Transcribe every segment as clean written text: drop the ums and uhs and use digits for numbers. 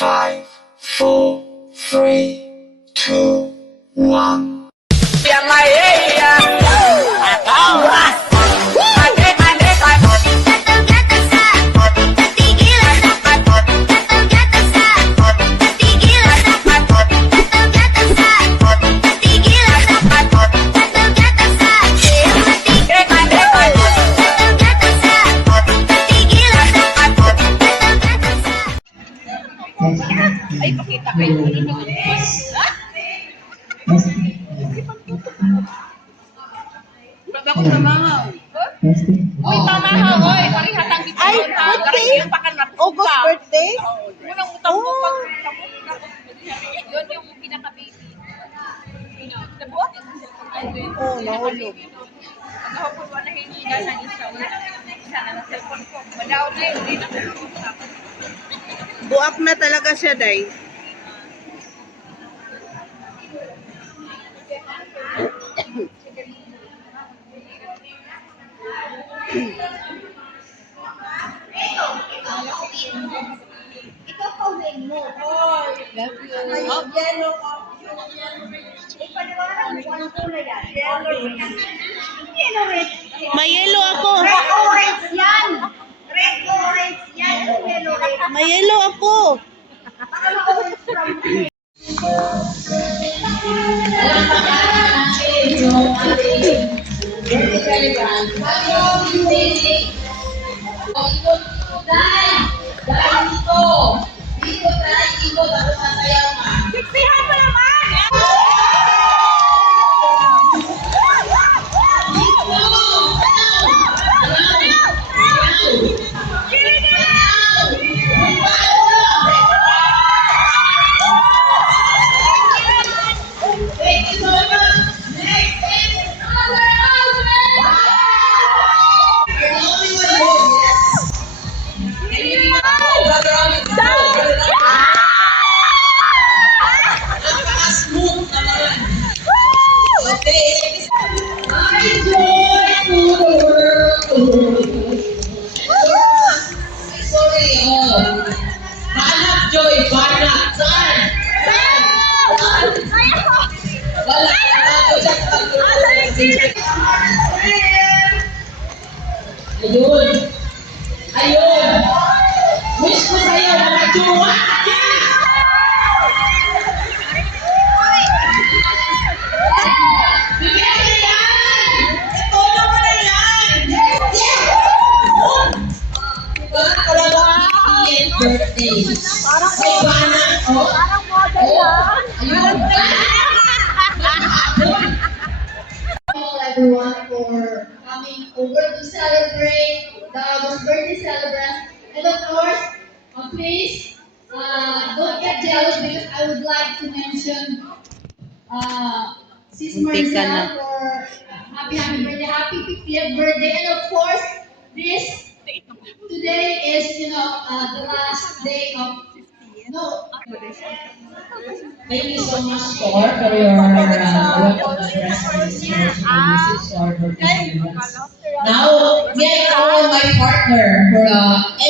5, 4, 3, 2, 1. Ay, pakita kayo. Ba't ako namahaw? Uy, pamahaw, oy. Parihatang kita. Ay, birthday? August birthday? Unang utang mo pag yun yung pinaka-baby. Nabuhat yung Oo, nahulog. Naghapon mo na hinina ng isa. Isa na ng cellphone ko. Madaw na yun. Hindi na ko. Buak na talaga siya, Day. Ito pauwi mo. Yellow. Ipaliwanag mo anong kulay yan. Yellow red. May yellow ako. Red orange yan. Red orange yan. Anong yellow red? May yellow ako. Baka ma-orange from red. Siksihan mo naman! Ayun. Ayun. Wish ko sa'yo, nakajuwa ka! Bigyan mo na yan! Itono mo na yan! Bakit talaga ang birthday? May bana, oh. Parang model ah. Ayun. Everyone for coming over to celebrate the August birthday celebrant. And of course, please don't get jealous because I would like to mention Sis Muntik ka na. Maricel for happy birthday, happy 50th birthday. And of course, today is the last day of Thank you so much, Thor, for your welcome address and this message to our birthday celebrants. Now, get on my partner for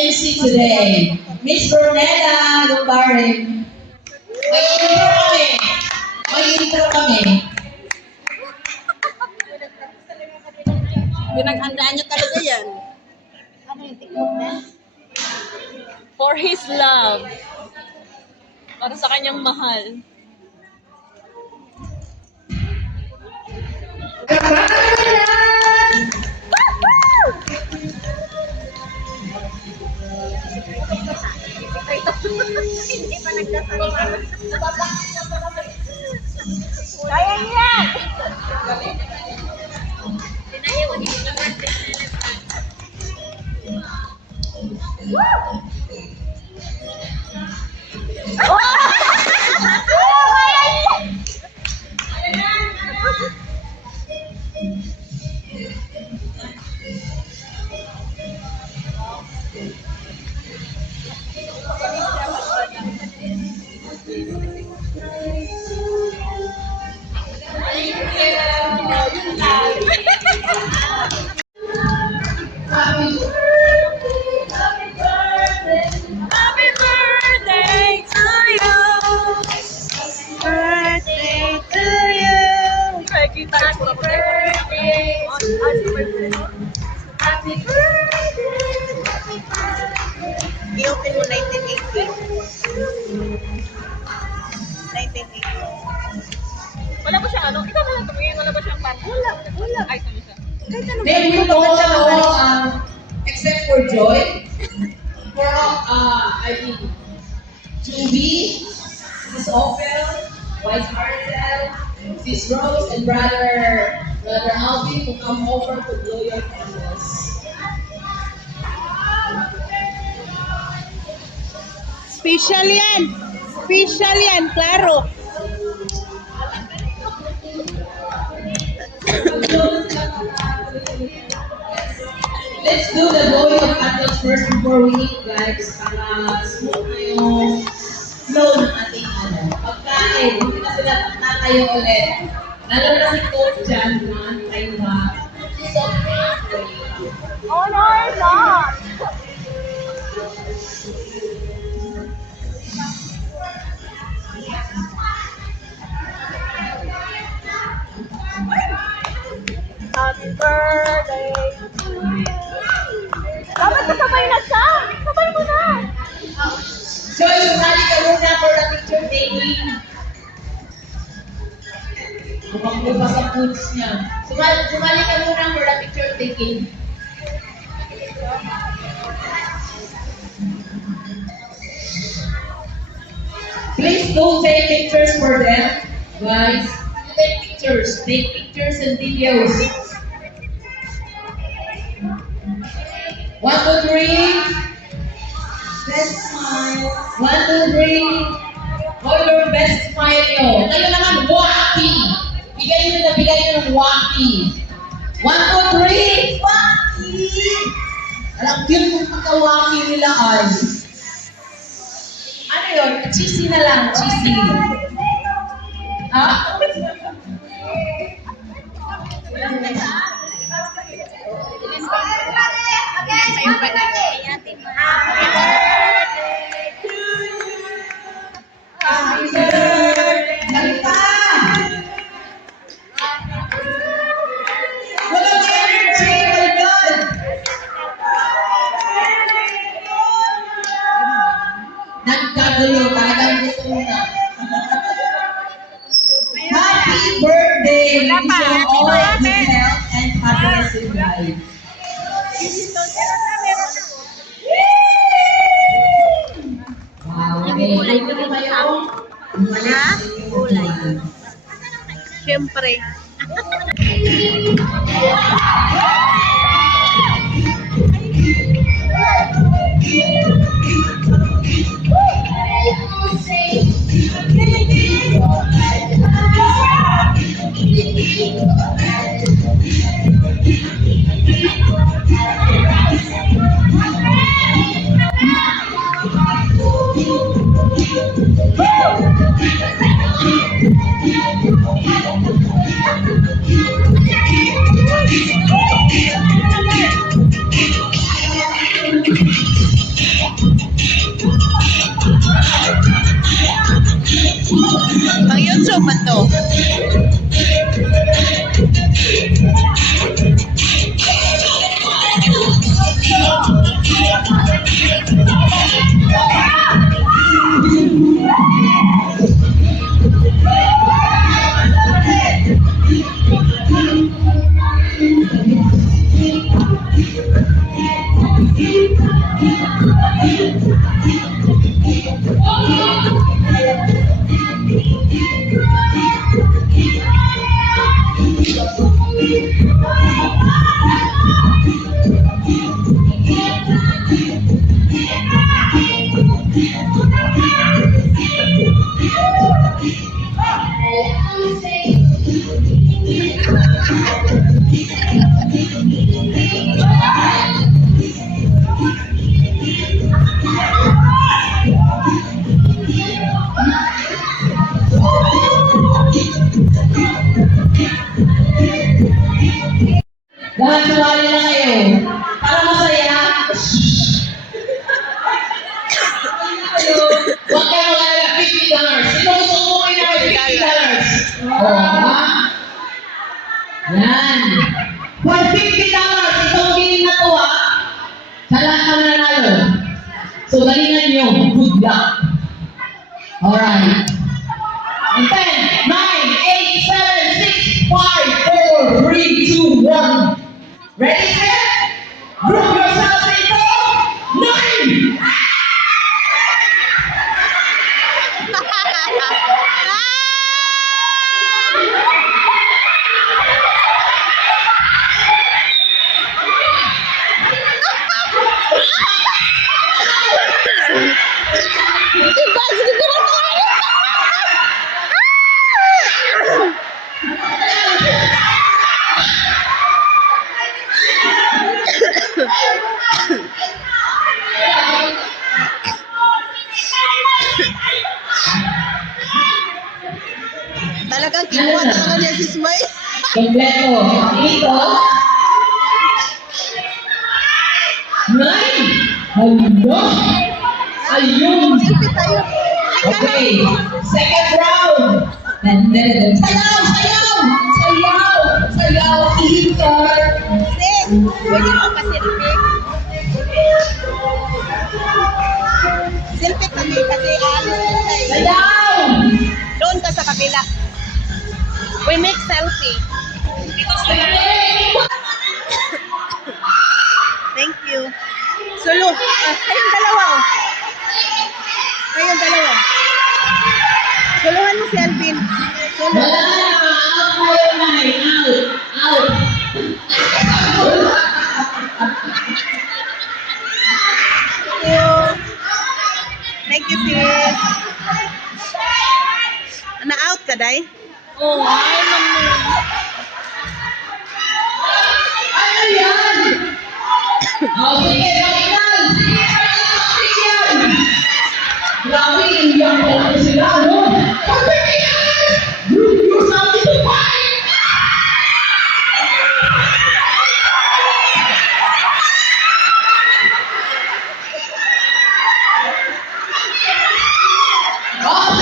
MC today, Miss Brunella Lumbarin. May intro kami. May intro kami. Pinaghandaan niyo talaga yan. Ano yung TikTok na? For his love. Para sa kanyang mahal. Hindi pa nagdasal. Kaya niya! Happy birthday to birthday mo, 1980. 1980. Wala ba siyang ano? Ikaw na lang tumingin. Wala ba siyang parang? Wala. Ay, sabi siya. Then you know, except for Joy, for I mean, Juby, Sis Opel, Vice Marcel, Sis Rose, and Brother Alvin to come over to blow your candles. Special yan. Special yan, klaro. Let's do the blowing of candles first before we eat, guys. Para smooth na yung flow ng ating pagkain. Hindi na sila tatayo ulit. Lalo na si Coach dyan, mga tayo ba? She's so great. Oh, no, I'm not. Happy birthday to you. Dapat kasabay na siya. Sabay mo na. Joy, sumali ka muna for the picture taking. Mukhang lupa sa foods niya. Sumali ka muna for the picture taking. Please don't take pictures for them, guys. Take pictures and videos. 1, 2, 3. Best smile. 1, 2, 3. All your best smile nyo. Kayo naman, wacky. Bigay nyo ng wacky. 1, 2, 3. Wacky. Alam, cute kung pagka-wacky nila ay. Ano yun? Cheesy na lang. Cheesy. Ha? Happy birthday! Salita! Walang energy! My God! Nagkagulo. Talagang gusto mo na. Happy birthday! We wish you all good health and happiness in life. Wow, okay. Wala? Kulay. Siyempre. Pang YouTube man to. Lahat sumali na kayo. Para masaya. Huwag ka mag-alala, $50. Ito gusto mo kayo na $50. Ha? Yan. For $50, itong game na to ha. Sa lahat ka nanalo. So, galingan good luck. Alright. And 10, 9, 8, 7, 6, 5, 4, 3, 2, 1. Ready, set? Group yourselves into 9! Talagang kinuha talaga niya si Smile. Kompleto. Ito. 9. Hello. Ayun. Selfie tayo. Okay. Second round. Sayaw! Sayaw! Sayaw! Sayaw! Ilikar! Sis, pwede mo pa selfie? Selfie kami kasi alis ko tayo. Sayaw! Doon ka sa kabila. We make selfie. Thank you. Sulu. Kayong dalawa. Oh. Kayong dalawa. Suluhan mo si Alvin. Sulu. Wala na! Out tayo na! Out! Out! Thank you. Thank you, sis. Na-out ka, Day? Oo, ay man mo. Ano yan? Oh, sige, final! Sige, final! Grabe, iiyak talaga sila, ano? Pagpipigyan! Group yourself into 5! Oh,